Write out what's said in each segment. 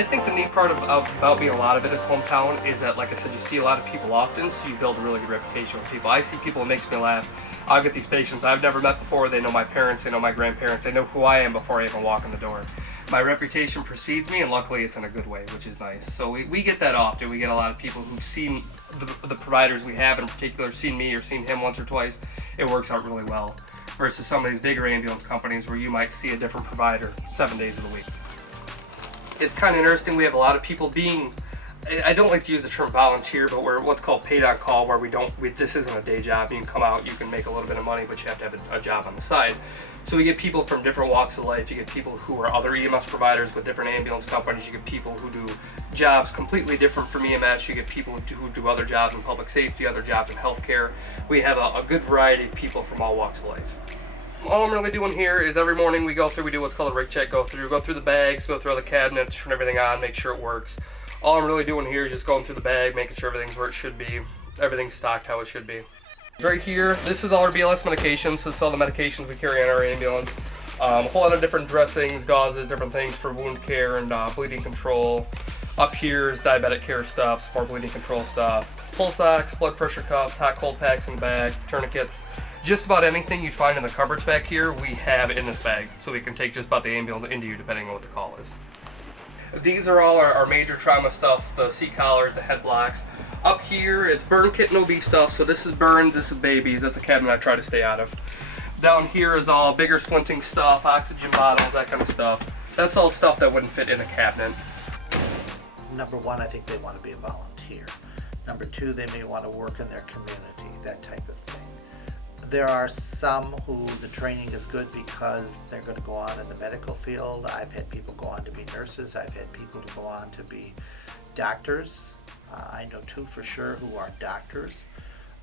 I think the neat part about being a lot of it is hometown is that, like I said, you see a lot of people often, so you build a really good reputation with people. I see people, it makes me laugh. I'll get these patients I've never met before. They know my parents, they know my grandparents, they know who I am before I even walk in the door. My reputation precedes me, and luckily it's in a good way, which is nice. So we get that often. We get a lot of people who've seen the providers we have, in particular, seen me or seen him once or twice. It works out really well. Versus some of these bigger ambulance companies where you might see a different provider 7 days of the week. It's kind of interesting. We have a lot of people being, I don't like to use the term volunteer, but we're what's called paid on call, where this isn't a day job. You can come out, you can make a little bit of money, but you have to have a job on the side. So we get people from different walks of life. You get people who are other EMS providers with different ambulance companies. You get people who do jobs completely different from EMS. You get people who do other jobs in public safety, other jobs in healthcare. We have a good variety of people from all walks of life. All I'm really doing here is every morning we do what's called a rig check, go through the bags, go through all the cabinets, turn everything on, make sure it works. All I'm really doing here is just going through the bag, making sure everything's where it should be, everything's stocked how it should be. Right here, this is all our BLS medications, so it's all the medications we carry in our ambulance. A whole lot of different dressings, gauzes, different things for wound care and bleeding control. Up here is diabetic care stuff, some more bleeding control stuff. Pulse ox, blood pressure cuffs, hot cold packs in the bag, tourniquets. Just about anything you'd find in the cupboards back here, we have in this bag. So we can take just about the ambulance into you depending on what the call is. These are all our major trauma stuff, the seat collars, the head blocks. Up here, it's burn kit and OB stuff. So this is burns, this is babies. That's a cabinet I try to stay out of. Down here is all bigger splinting stuff, oxygen bottles, that kind of stuff. That's all stuff that wouldn't fit in a cabinet. Number one, I think they want to be a volunteer. Number two, they may want to work in their community, that type of thing. There are some who the training is good because they're going to go on in the medical field. I've had people go on to be nurses. I've had people to go on to be doctors. I know two for sure who are doctors.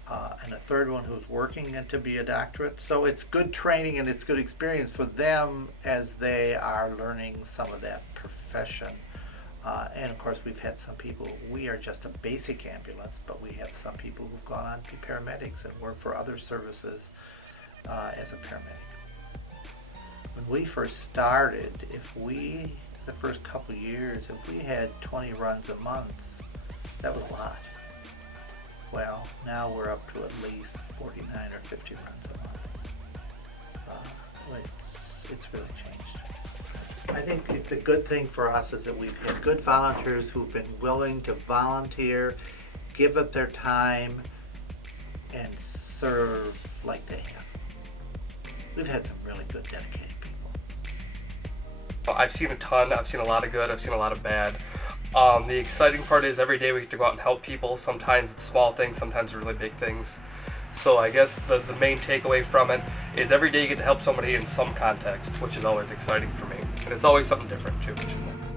And a third one who's working to be a doctorate. So it's good training and it's good experience for them as they are learning some of that profession. And of course we've had some people, we are just a basic ambulance, but we have some people who've gone on to be paramedics and work for other services as a paramedic. When we first started, the first couple years, if we had 20 runs a month, that was a lot. Well, now we're up to at least 49 or 50 runs a month. It's really changed. I think it's a good thing for us is that we've had good volunteers who've been willing to volunteer, give up their time, and serve like they have. We've had some really good, dedicated people. I've seen a ton. I've seen a lot of good. I've seen a lot of bad. The exciting part is every day we get to go out and help people. Sometimes it's small things, sometimes really big things. So I guess the main takeaway from it is every day you get to help somebody in some context, which is always exciting for me. And it's always something different too, which is nice.